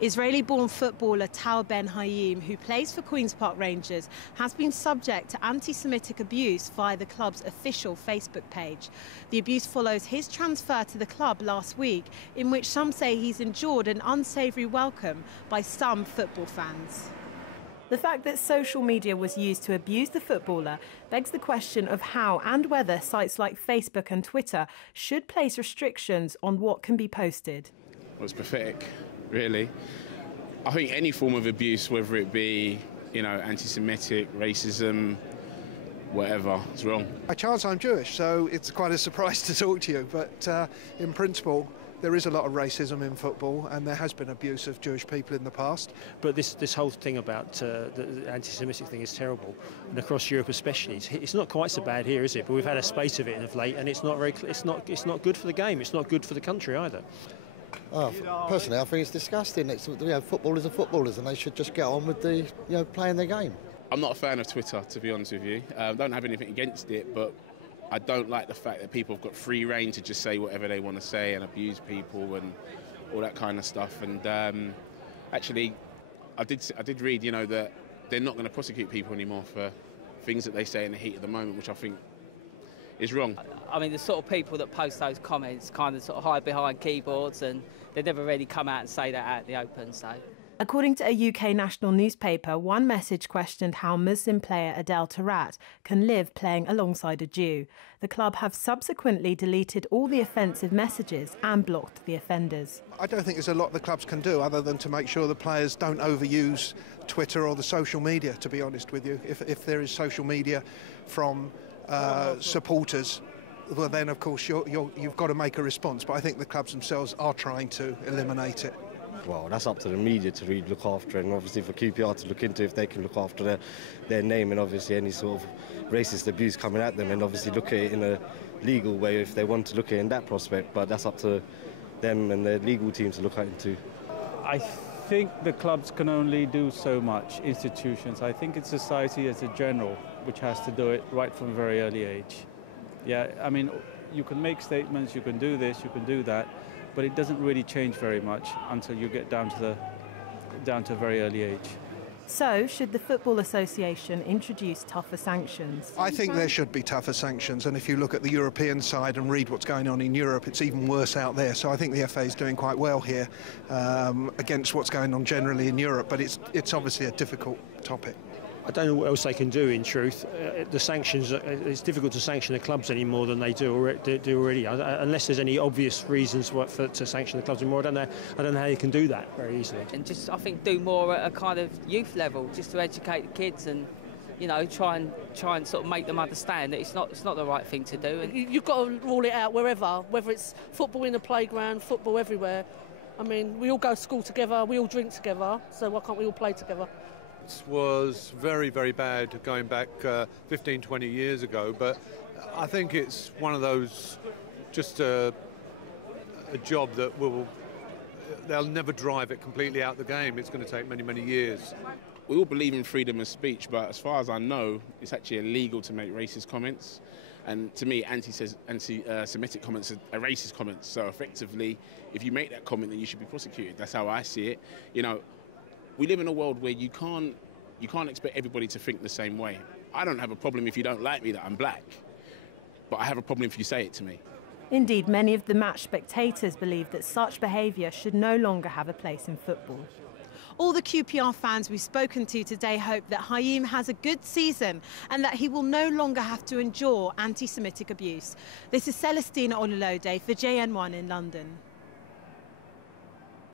Israeli-born footballer Tal Ben Haim, who plays for Queen's Park Rangers, has been subject to anti-Semitic abuse via the club's official Facebook page. The abuse follows his transfer to the club last week, in which some say he's endured an unsavoury welcome by some football fans. The fact that social media was used to abuse the footballer begs the question of how and whether sites like Facebook and Twitter should place restrictions on what can be posted. Well, it's pathetic, really. I think any form of abuse, whether it be, anti-Semitic, racism, whatever, is wrong. By chance, I'm Jewish, so it's quite a surprise to talk to you, but in principle, there is a lot of racism in football, and there has been abuse of Jewish people in the past. But this whole thing about the anti-Semitic thing is terrible, and across Europe especially. It's not quite so bad here, is it? But we've had a spate of it of late, and it's not not good for the game. It's not good for the country either. Personally, I think it's disgusting. Footballers are footballers, and they should just get on with the playing their game. I'm not a fan of Twitter, to be honest with you. Don't have anything against it, but I don't like the fact that people have got free rein to just say whatever they want to say and abuse people and all that kind of stuff. And actually, I did read, that they're not going to prosecute people anymore for things that they say in the heat of the moment, which I think is wrong. I mean, the sort of people that post those comments kind of sort of hide behind keyboards, and they never really come out and say that out in the open. So. According to a UK national newspaper, one message questioned how Muslim player Adel Tarat can live playing alongside a Jew. The club have subsequently deleted all the offensive messages and blocked the offenders. I don't think there's a lot the clubs can do other than to make sure the players don't overuse Twitter or the social media, to be honest with you. If there is social media from supporters, well then of course you've got to make a response, but I think the clubs themselves are trying to eliminate it. Well, that's up to the media to really look after, and obviously for QPR to look into if they can look after their name, and obviously any sort of racist abuse coming at them, and obviously look at it in a legal way if they want to look at it in that prospect, but that's up to them and their legal team to look at it too. I think the clubs can only do so much, institutions. I think it's society as a general which has to do it right from a very early age. Yeah, I mean, you can make statements, you can do this, you can do that, but it doesn't really change very much until you get down to a very early age. So, should the Football Association introduce tougher sanctions? I think there should be tougher sanctions, and if you look at the European side and read what's going on in Europe, it's even worse out there. So I think the FA is doing quite well here against what's going on generally in Europe, but it's obviously a difficult topic. I don't know what else they can do, in truth. The sanctions, it's difficult to sanction the clubs any more than they do already. Unless there's any obvious reasons to sanction the clubs anymore, I don't know how you can do that very easily. And just, I think, do more at a kind of youth level, just to educate the kids and, try and sort of make them understand that it's not the right thing to do. And you've got to rule it out wherever, whether it's football in the playground, football everywhere. I mean, we all go to school together, we all drink together, so why can't we all play together? It was very, very bad going back 15, 20 years ago, but I think it's one of those, just a job that they'll never drive it completely out the game. It's going to take many, many years. We all believe in freedom of speech, but as far as I know, it's actually illegal to make racist comments. And to me, anti-Semitic comments are racist comments. So effectively, if you make that comment, then you should be prosecuted. That's how I see it. We live in a world where you can't expect everybody to think the same way. I don't have a problem if you don't like me that I'm black, but I have a problem if you say it to me. Indeed, many of the match spectators believe that such behaviour should no longer have a place in football. All the QPR fans we've spoken to today hope that Haim has a good season and that he will no longer have to endure anti-Semitic abuse. This is Celestina Olulode for JN1 in London.